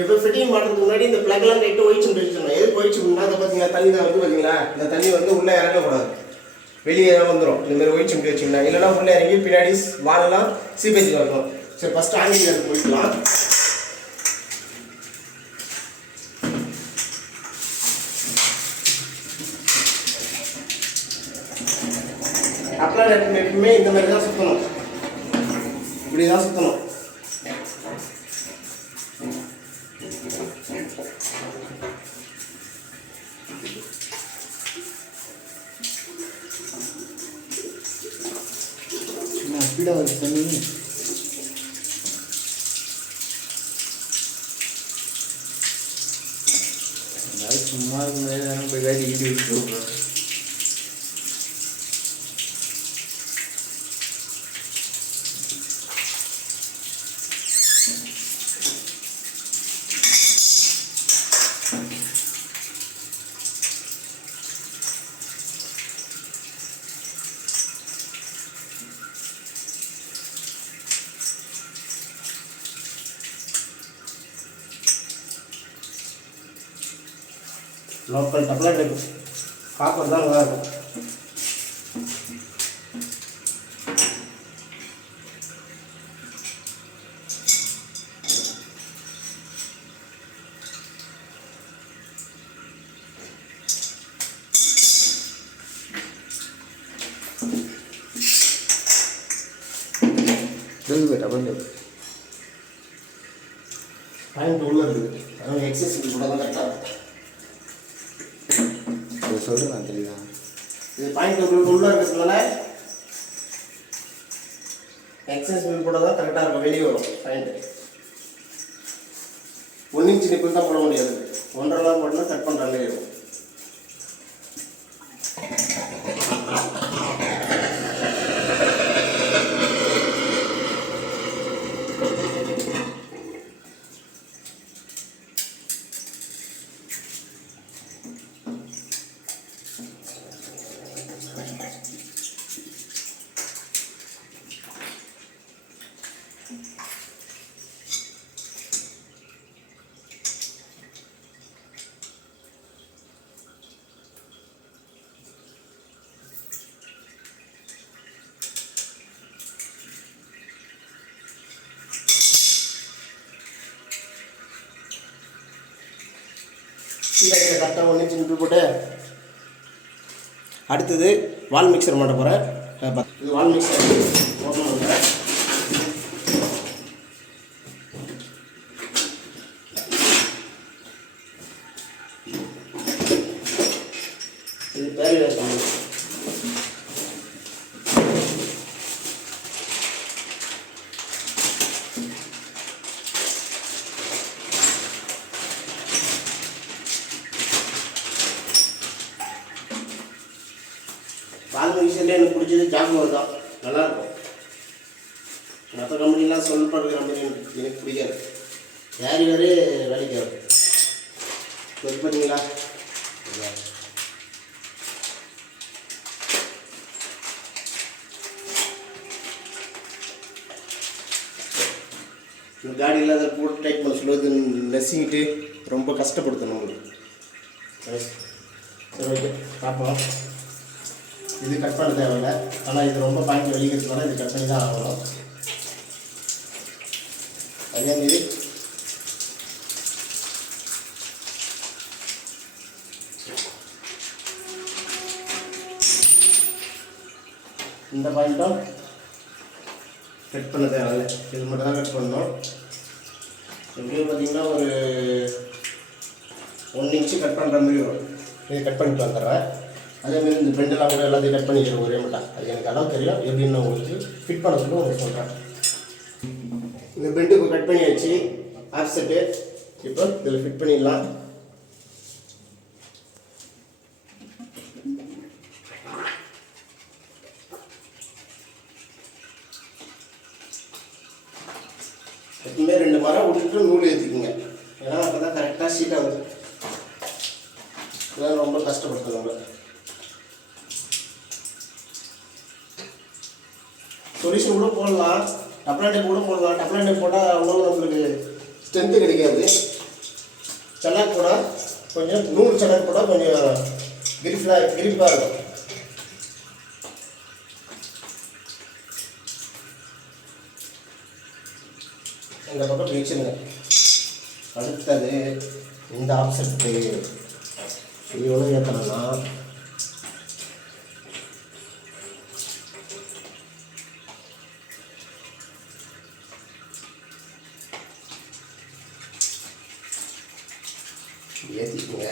இப்போ ஃபிட்டிங் பண்ணுறதுக்கு முன்னாடி இந்த ப்ளக்லாம் லைட்டு ஒயிச்சு வச்சிடணும். எது ஒயிச்சுனா அதை பார்த்தீங்கன்னா தண்ணி தான் வந்து பார்த்தீங்களா, இந்த தண்ணி வந்து உள்ளே இறங்கக்கூடாது, வெளியே வந்துடும். இந்தமாதிரி ஒயிச்சு முடி வச்சுக்கலாம். இல்லைனா உள்ளே இறங்கி பின்னாடி வாலெல்லாம் சீப்பேஜில் இருக்கும். சரி, ஃபஸ்ட்டு ஆங்கில போய்க்கலாம். அப்பெல்லாம் எப்பவுமே இந்த மாதிரி தான் சுற்றணும், இப்படி தான் சுற்றணும். ஸ்பீடாக வருது தண்ணி. சும்மா இருக்கும் போய் காட்டி ஈட்டி வச்சு லோக்கல் டப்ளா டைப் காப்பர் தான் நல்லா இருக்கும். பாயிண்ட் உள்ள இருக்குது, அதாவது எக்ஸஸ் கூட தான் கரெக்டாக இருக்கும். சொல்கிறேன் நான் தெரியுதா, இது பாயிண்ட் உள்ளே இருக்கிறதுனால எக்ஸஸ் பில் கூட தான் கரெக்டாக இருக்கும், வெளியே வரும் பாயிண்ட்டு. 1 இன்ச் நிப்பிள் தான் போட முடியாது, 1.5 போட்டோம்னா கட் பண்ணுற மாதிரி இருக்கும். கரெக்டாக 1 இன்ச் நிப்பிள் போட்டு அடுத்தது வால் மிக்சர் மாட்ட போகிறேன். இது வால் மிக்சர் ஓப்பன் பண்ணுறேன். இது parryware தான். வால் மிக்சர்லேயே எனக்கு பிடிச்சது ஜாக்குவார் தான், நல்லாயிருக்கும். மற்ற கம்பெனிலாம் சொல்லிப்படுற கம்பெனி எனக்கு பிடிக்காது, parryware வேலைக்கு ஆகும். இது பார்த்தீங்களா, இந்த காடியில் அதை போட்டு டைட் பண்ண சொல்லுவது நெசிங்கிட்டு ரொம்ப கஷ்டப்படுத்தணும் உங்களுக்கு. சரி, ஓகே பார்ப்போம். இது கட் பண்ண தேவையில்லை, ஆனால் இது ரொம்ப பாயிண்ட் வெளிக்கிறதுனால இது கட் பண்ணி தான் ஆகணும். அதேமாரி இந்த பாயிண்ட்டும் கட் பண்ண தேவையில்லை, இது மட்டும் தான் கட் பண்ணணும். எப்படியும் பார்த்தீங்கன்னா ஒரு 1 இன்ச்சு கட் பண்ணுற மாதிரி வரும். இது கட் பண்ணிட்டு வந்துடுறேன். அதேமாரி இந்த பெண்டெல்லாம் கூட எல்லாத்தையும் கட் பண்ணிக்கிறேன் ஒரே மட்டும். அது எனக்கு அளவு தெரியும், எப்படின்னு உங்களுக்கு ஃபிட் பண்ண சொல்லி உங்களுக்கு சொல்கிறேன். இந்த பெண்டு இப்போ கட் பண்ணியாச்சு, ஆஃப்செட்டு. இப்போ இதில் ஃபிட் பண்ணிடலாம். எப்பவுமே 2 மரம் விட்டுட்டு நூல் ஏற்றிக்குங்க, ஏன்னா அப்போ தான் கரெக்டாக ஷீட்டாக வருது. இதெல்லாம் ரொம்ப கஷ்டப்படுத்துவாங்க. சொல்யூஷன் கூட போடலாம், டப்ளா டேப் கூட போடலாம். டப்ளா டேப் போட்டால் அவ்வளோ நம்மளுக்கு ஸ்ட்ரென்த்து கிடைக்காது. செலாக் கூட கொஞ்சம் நூறு செலாக் கூட கொஞ்சம் கிரிப்பாக இருக்கும். இந்த பக்கம் வச்சுருங்க. அடுத்தது இந்த ஆப்செட்டு எவ்வளோ ஏற்றணும்னா ஏற்றிக்குங்க.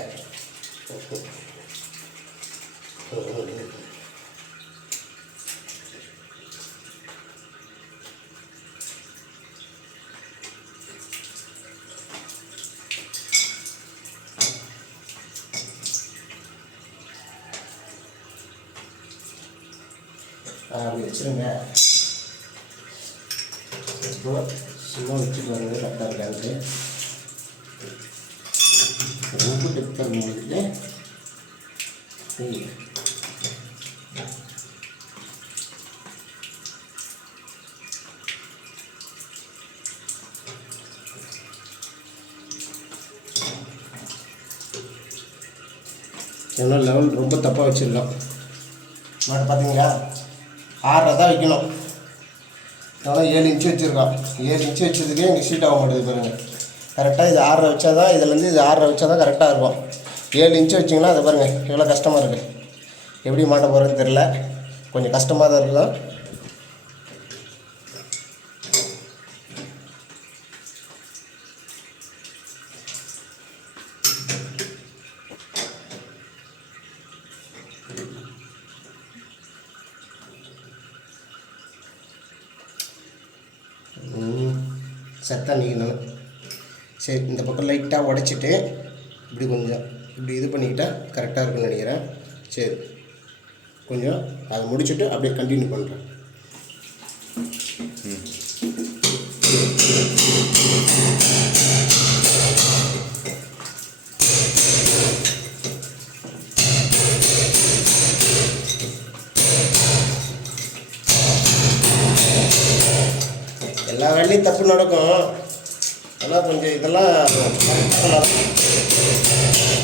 அப்படி வச்சுருங்க. இப்போ சும்மா வச்சு பாருங்க கரெக்டாக இருக்காது. ரொம்ப டெப்த்தாக முடிச்சுட்டு ஏன்னா லெவல் ரொம்ப தப்பாக வச்சிடலாம். மாட்டை பார்த்தீங்களா 6 தான் வைக்கணும். அதனால் 7 இன்ச்சு வச்சுருக்கோம். 7 இன்ச்சு வச்சதுக்கே இங்கே ஷீட் ஆக மாட்டேது பாருங்கள். கரெக்டாக இது 6 வச்சா தான் இதுலேருந்து இது 6 வச்சா தான் கரெக்டாக இருக்கும். 7 இன்ச்சு வச்சிங்கன்னா அதை பாருங்கள் எவ்வளோ கஷ்டமாக இருக்குது. எப்படி மாட்ட போகிறதுன்னு தெரில. கொஞ்சம் கஷ்டமாக தான் இருக்கும். சத்தா நீக்கணும். சரி, இந்த பக்கம் லைட்டாக உடச்சிட்டு இப்படி கொஞ்சம் இப்படி இது பண்ணிக்கிட்டால் கரெக்டாக இருக்குன்னு நினைக்கிறேன். சரி, கொஞ்சம் அதை முடிச்சுட்டு அப்படியே கண்டினியூ பண்ணுறேன். எல்லா வேலையும் தப்பு நடக்கும். ஆனால் கொஞ்சம் இதெல்லாம்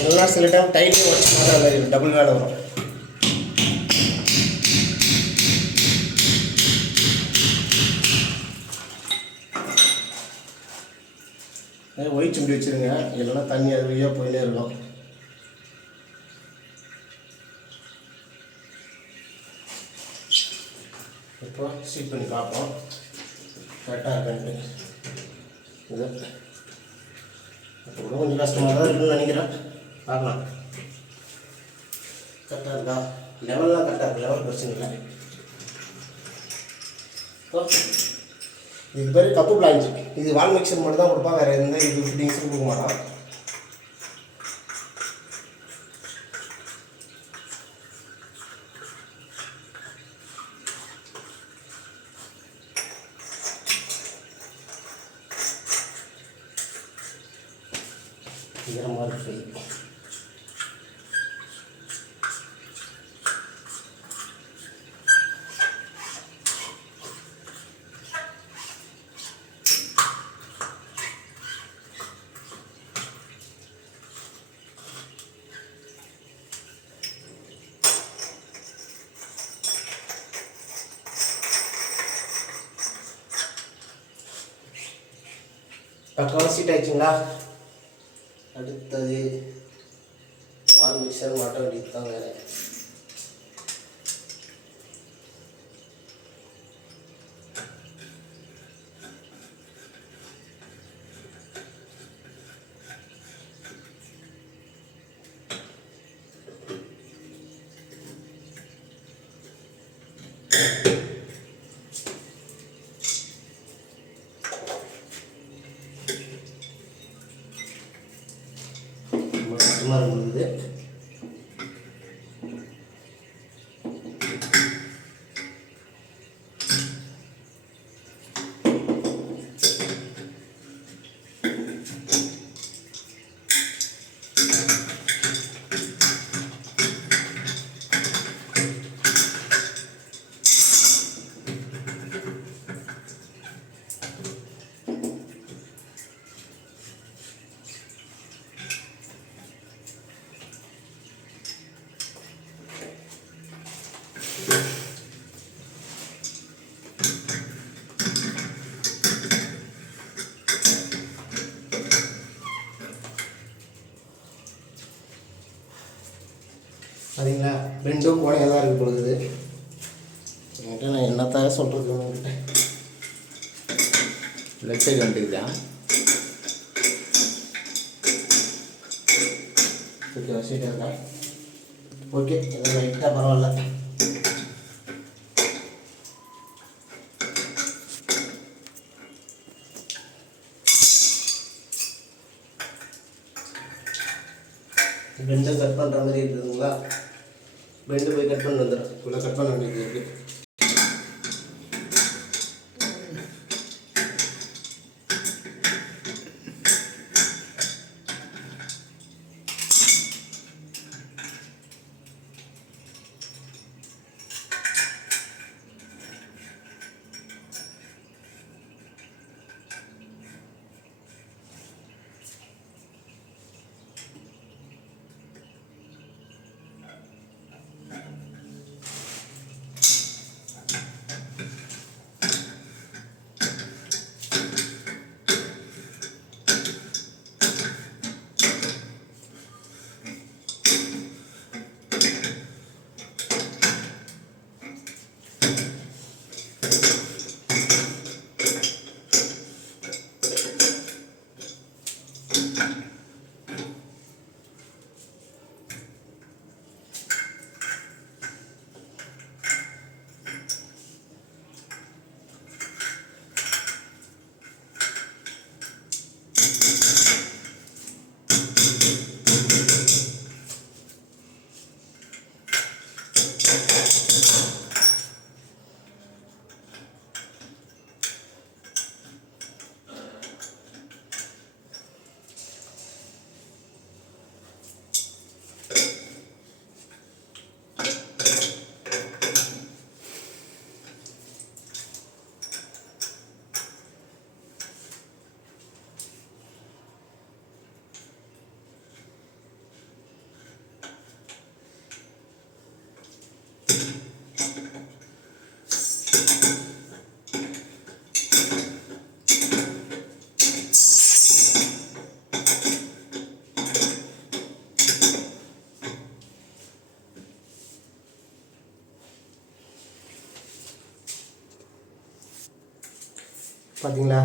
இல்லைன்னா சில டைம் டைட்லேயும் வச்சு மாதிரி டபுள் வேலை வரும். ஒயிட் சுண்டி வச்சுருங்க, இல்லைன்னா தண்ணி அது வழியாக போயிட்டே இருக்கும். இப்போ சீட் பண்ணி பார்ப்போம் கரெக்டாக இருக்கான்ட்டு. இது இப்போ கூட கொஞ்சம் கஷ்டமாக தான் இருக்குன்னு நினைக்கிறேன். பார்க்கலாம் கரெக்டாக இருக்கா. லெவல்லாம் கரெக்டாக இருக்குது. லெவல் பிரச்சனை இல்லை. இது பேர் கப்பு பிளான்ச்சு. இது வால் மிக்சர் மட்டும் தான் கொடுப்பான். வேறு எந்த இது ஃபிட்டிங்ஸும் கொடுக்க மாட்டான். ஈரமாக இருக்கு. பக்கம் சீட் ஆயிடுச்சுங்களா. அடுத்தது வால் மிக்சர் மாட்ட வேண்டியது தான் வேறு. கஷ்டமாக இருந்தது. சரிங்களா? ரெண்டும் கோணையாக தான் இருக்குது பொழுது. என்கிட்ட நான் என்னத்தான் சொல்கிறது உங்ககிட்ட. லெஃப்ட் சைடு வந்துட்டுதா ஓகே வச்சுட்டே இருக்கேன். ஓகே இது லைட்டாக பரவாயில்ல. பெண்டும் கட் பண்ணுற மாதிரி இருக்குதுங்களா? பெண்டு போய் கட் பண்ணி வந்துடும். இவ்வளோ கட் பண்ண வேண்டியது இருக்குது. பார்த்தீங்களா?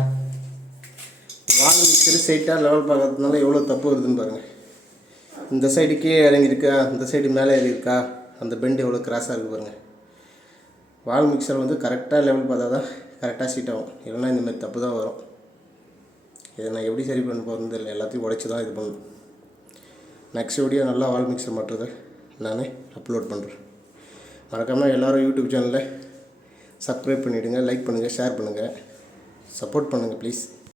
வால் மிக்சர் ஸ்ட்ரைட்டாக லெவல் பார்க்கறதுனால எவ்வளோ தப்பு வருதுன்னு பாருங்கள். இந்த சைடு கீழே இறங்கியிருக்கா, இந்த சைடு மேலே ஏறியிருக்கா, அந்த பெண்டு எவ்வளோ கிராஸாக இருக்குது பாருங்கள். வால் மிக்சர் வந்து கரெக்டாக லெவல் பார்த்தா தான் கரெக்டாக சீட் ஆகும். இல்லைன்னா இந்தமாதிரி தப்பு தான் வரும். இதை நான் எப்படி சரி பண்ண போகிறது இல்லை, எல்லாத்தையும் உடச்சி தான் இது பண்ணணும். நெக்ஸ்ட் வீடியோ நல்லா வால் மிக்சர் மாட்டுறதை நான் அப்லோட் பண்ணுறேன். மறக்காமல் எல்லோரும் யூடியூப் சேனலில் சப்ஸ்கிரைப் பண்ணிவிடுங்க, லைக் பண்ணுங்கள், ஷேர் பண்ணுங்கள், சப்போர்ட் பண்ணுங்கள் ப்ளீஸ்.